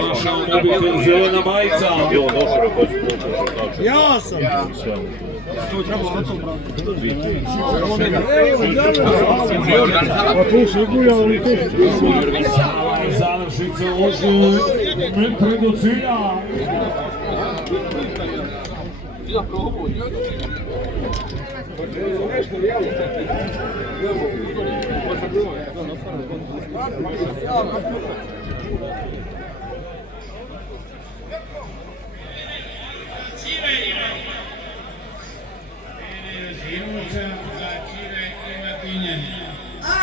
Pronašao mobitel, zelena majica. Ja sam. A tu se guja, ali tu se... Sava i završice loži metre do cilja.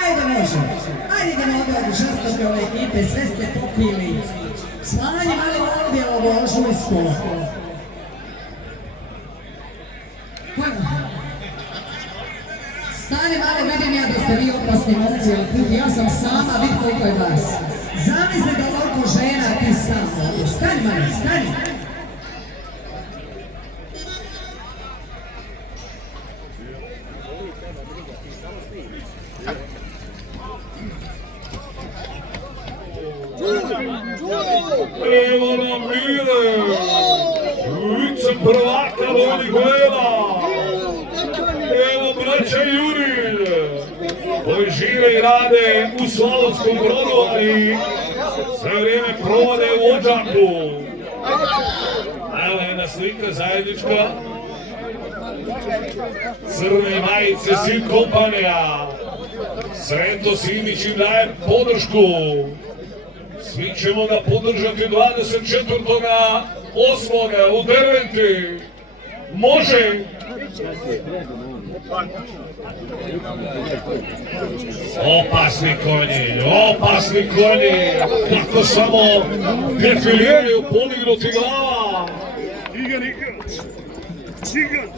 Ajde može, ajde idemo ovdje žestoke ove ekipe, sve ste popili. Slanje malo ovdje ovo ožujsko. Stani malo, vidim ja da ste vi opasni momci, ali ja sam sama, vidi koliko je vas. Zamisli da ovoliko žena, ti sam ovdje. Stani malo, stani. Evo nam Mile, vicem prvaka Vojnih Vela. Evo braća Jurilj, koji žive i rade u Slavonskom Brodu, ali sve vrijeme provode u Odžaku. Evo jedna slika zajednička. Crne majice Sim kompanija. Srento Simić im daje podršku. Svi ćemo ga podržati 24.8. u Derventi. Može! Opasni konji, kako samo defiliraju podignuti glava.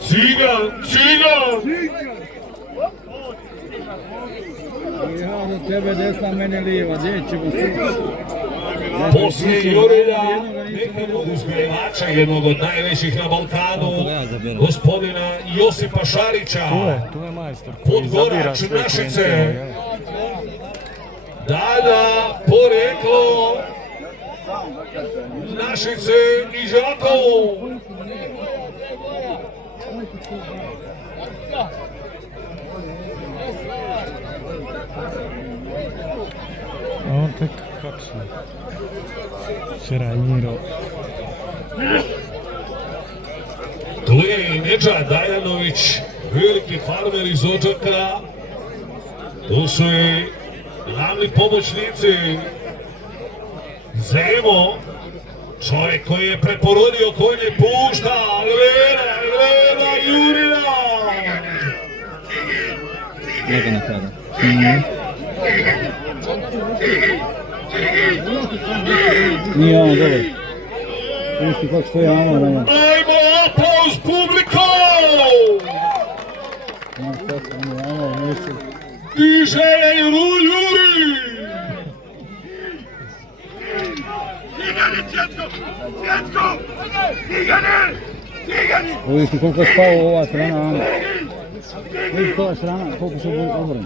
Cigan! Ja za tebe desna, mene lijeva, gdje ćemo se? Poslije Jurilja, nekog uzgajivača, jednog od najvećih na Balkanu, gospodina Josipa Šarića, Podgorač Našice, Dada, poreklo, Našice i Žakovo. On tek hapsi. Šranjiro. Tu je i Nedžad Dajanović, veliki farmer iz Odžaka. Tu su i glavni pomoćnici. Zemo, čovjek koji je preporodio konje, pušta, gleda Jurila. Lega na tada. Nije ono dobro. Višti kako stoji Amor. Ajmo aplauz publiko! Diže je Juri! Vidiš koliko je spao ova strana Amor. Vidiš ova strana koliko su obrani.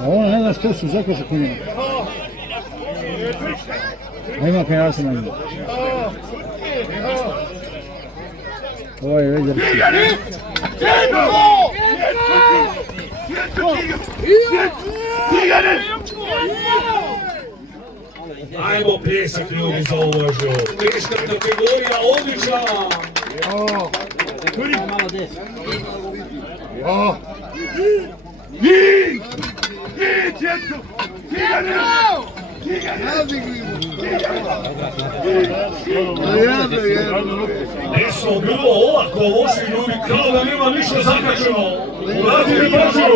A ono ne znaš što su zakaže kod njega. A ima kaj ja sam na njega. Ovo je već drži. Ajmo pljesak ljudi za uvažu. Teška kategorija, odlična. Malo desi. Nismo bilo ovako loši ljudi, kao da nema ništa zakačeno. Vratili pažnju.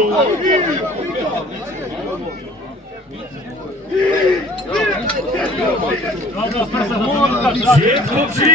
Svjetkovci